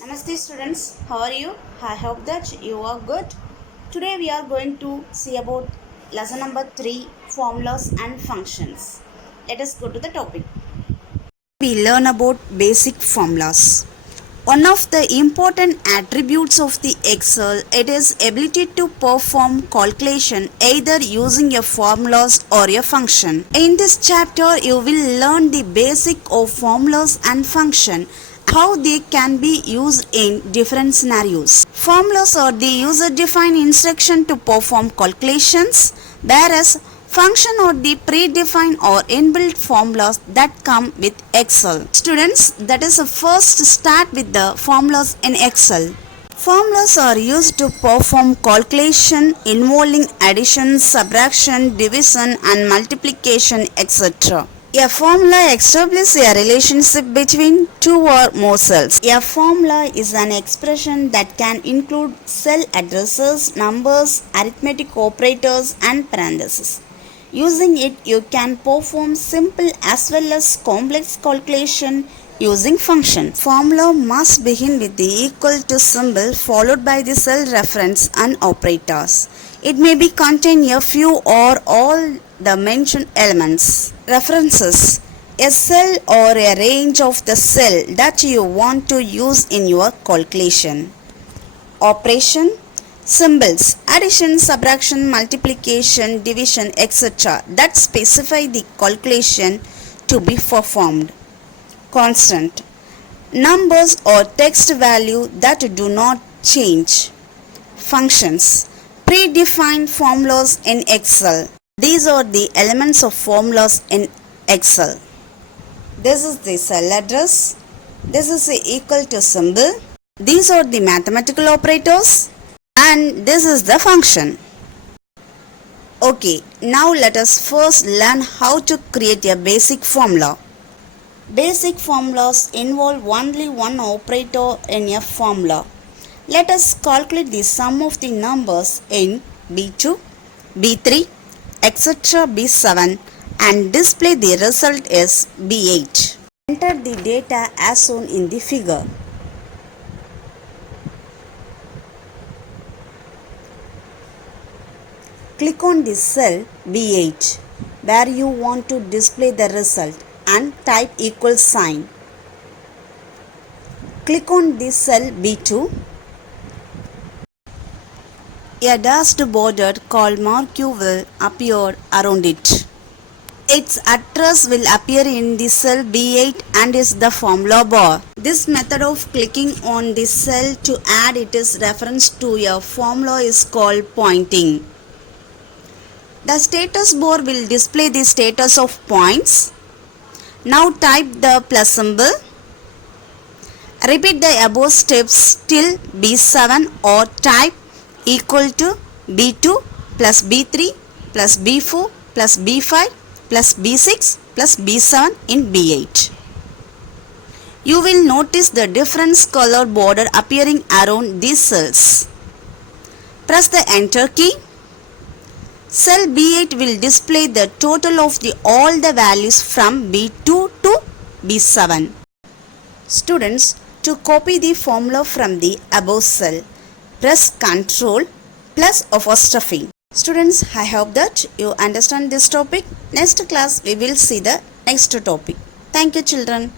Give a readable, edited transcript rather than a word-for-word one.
Namaste students, how are you? I hope that you are good. Today we are going to see about lesson number 3, formulas and functions. Let us go to the topic. We learn about basic formulas. One of the important attributes of the Excel it is ability to perform calculation either using a formulas or a function. In this chapter you will learn the basic of formulas and function, how they can be used in different scenarios. Formulas are the user-defined instruction to perform calculations, whereas function are the predefined or inbuilt formulas that come with Excel. Students, that is first start with the formulas in Excel. Formulas are used to perform calculation involving addition, subtraction, division and multiplication, etc. A formula establishes a relationship between two or more cells. A formula is an expression that can include cell addresses, numbers, arithmetic operators and parentheses. Using it, you can perform simple as well as complex calculation using functions. Formula must begin with the equal to symbol followed by the cell reference and operators. It may be contain a few or all the mentioned elements. References: a cell or a range of the cell that you want to use in your calculation. Operation: symbols, addition, subtraction, multiplication, division, etc. that specify the calculation to be performed. Constant: numbers or text value that do not change. Functions: predefined formulas in Excel. These are the elements of formulas in Excel. This is the cell address. This is the equal to symbol. These are the mathematical operators. And this is the function. Okay, now let us first learn how to create a basic formula. Basic formulas involve only one operator in a formula. Let us calculate the sum of the numbers in B2, B3, etc. B7 and display the result as B8. Enter the data as shown in the figure. Click on the cell B8 where you want to display the result and type equal sign. Click on the cell B2. A dashed border called mark will appear around it. Its address will appear in the cell B8 and is the formula bar. This method of clicking on the cell to add its reference to a formula is called pointing. The status bar will display the status of points. Now type the plus symbol. Repeat the above steps till B7 or type equal to B2 plus B3 plus B4 plus B5 plus B6 plus B7 in B8. You will notice the different color border appearing around these cells. Press the enter key. Cell B8 will display the total of all the values from B2 to B7. Students, to copy the formula from the above cell, press Ctrl plus apostrophe. Students, I hope that you understand this topic. Next class we will see the next topic. Thank you children.